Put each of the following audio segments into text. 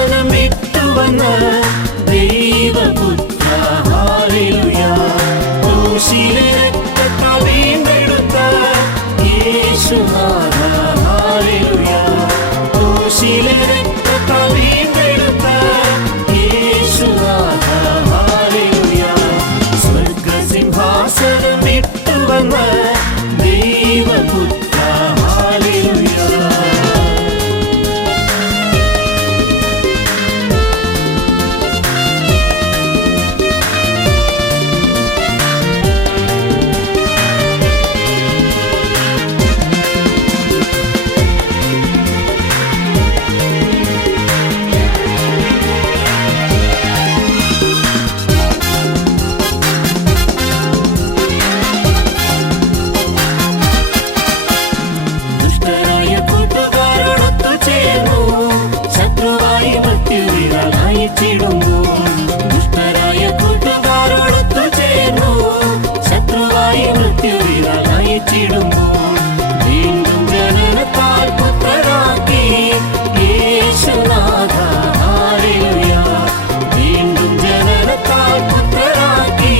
സിംഹാസനം വിട്ടുവന്ന ദൈവപുത്ര ഹല്ലേലൂയ. ക്രൂശിലെ രക്തത്താൽ വീണ്ടെടുത്ത യേശുനാഥ ഹല്ലേലൂയ. ക്രൂശിലെ രക്തത്താൽ വീണ്ടെടുത്ത യേശുനാഥ ഹല്ലേലൂയ. സ്വർഗ്ഗസിംഹാസനം വിട്ടുവന്ന ദൈവപുത്ര ഹല്ലേലൂയ. ദുഷ്ടരായ കൂട്ടുകാരോടൊത്തു ചേർന്നു ശത്രുവായി മൃത്യുവിനാൽ അയച്ചിടുമ്പോൾ വീണ്ടും ജനനത്താൽ പുത്രരാക്കി യേശുനാഥ ഹല്ലേലൂയ. വീണ്ടും ജനനത്താൽ പുത്രരാക്കി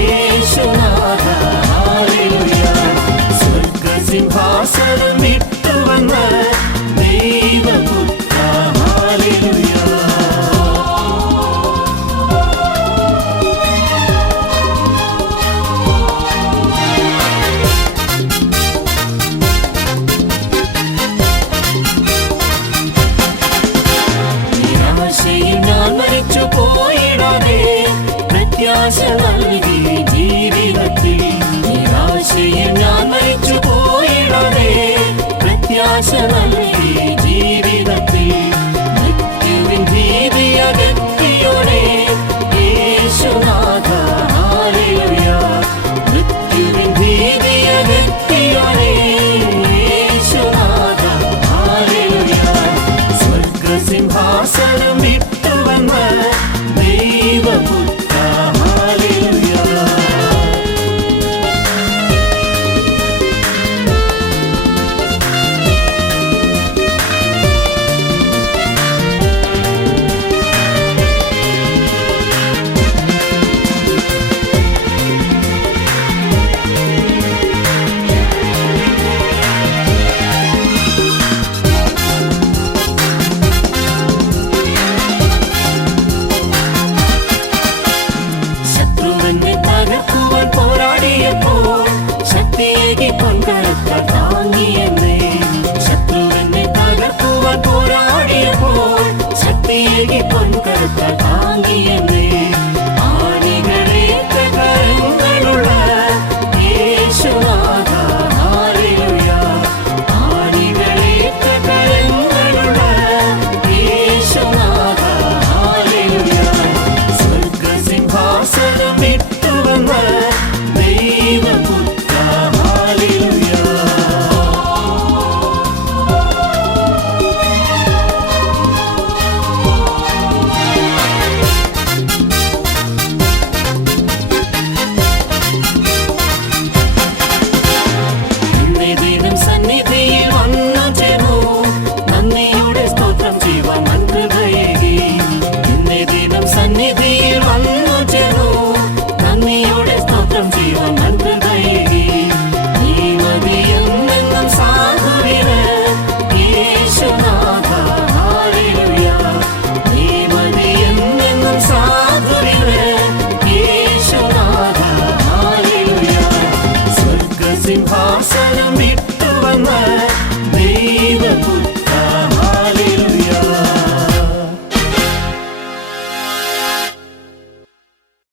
യേശുനാഥ ഹല്ലേലൂയ. സ്വർഗ്ഗസിംഹാസനം വിട്ടുവന്ന ദൈവപുത്ര ഹല്ലേലൂയ. ഞാൻ മരിച്ചു പോയിടാതെ പ്രത്യാശ നൽകി ജീവിതത്തിൽ. നിരാശയിൽ ഞാൻ മരിച്ചു പോയിടാതെ പ്രത്യാശ നൽകി ജീവിതത്തിൽ. മൃത്യുവിൻ ഭീതിയകറ്റിയോനെ യേശുനാഥ ഹല്ലേലൂയ. മൃത്യുവിൻ ഭീതിയകറ്റിയോനെ യേശുനാഥ ഹല്ലേലൂയ. സ്വർഗ്ഗസിംഹാസനം വിട്ടുവന്ന ദൈവപുത്ര ഹല്ലേലൂയ. പോരാടിയപ്പോൾ ശക്തിയേകി പൊൻകരത്ത താങ്ങിയെന്നേ. ശത്രുവിനെ തകർക്കുവാൻ പോരാടിയപ്പോൾ ശക്തിയേകി പൊൻകരത്ത താങ്ങിയെന്നേ. ആണികളേറ്റ കരങ്ങളുള്ള യേശുനാഥ ഹല്ലേലൂയ. ആണികളേറ്റ കരങ്ങളുള്ള യേശുനാഥ ഹല്ലേലൂയ. സ്വർഗ്ഗസിംഹാസനം വിട്ടുവന്ന ദൈവപുത്ര ഹല്ലേലൂയ. ദിനം സന്നിധിയിൽ വന്നു ചേർന്നു നന്ദിയുടെ സ്തോത്രം ചെയ്യുവാൻ മന്ത്രികയേകി. ഇന്നേ ദിനം സന്നിധിയിൽ വന്നു ചേർന്നു നന്ദിയുടെ സ്തോത്രം ചെയ്യുവാൻ മന്ത്രികയേകി. നീ മതിയെന്നും സാധുവിന് യേശുനാഥ ഹല്ലേലൂയ. നീ മതിയെന്നും സാധുവിന് യേശുനാഥ ഹല്ലേലൂയ. സ്വർഗ്ഗസിംഹാസനം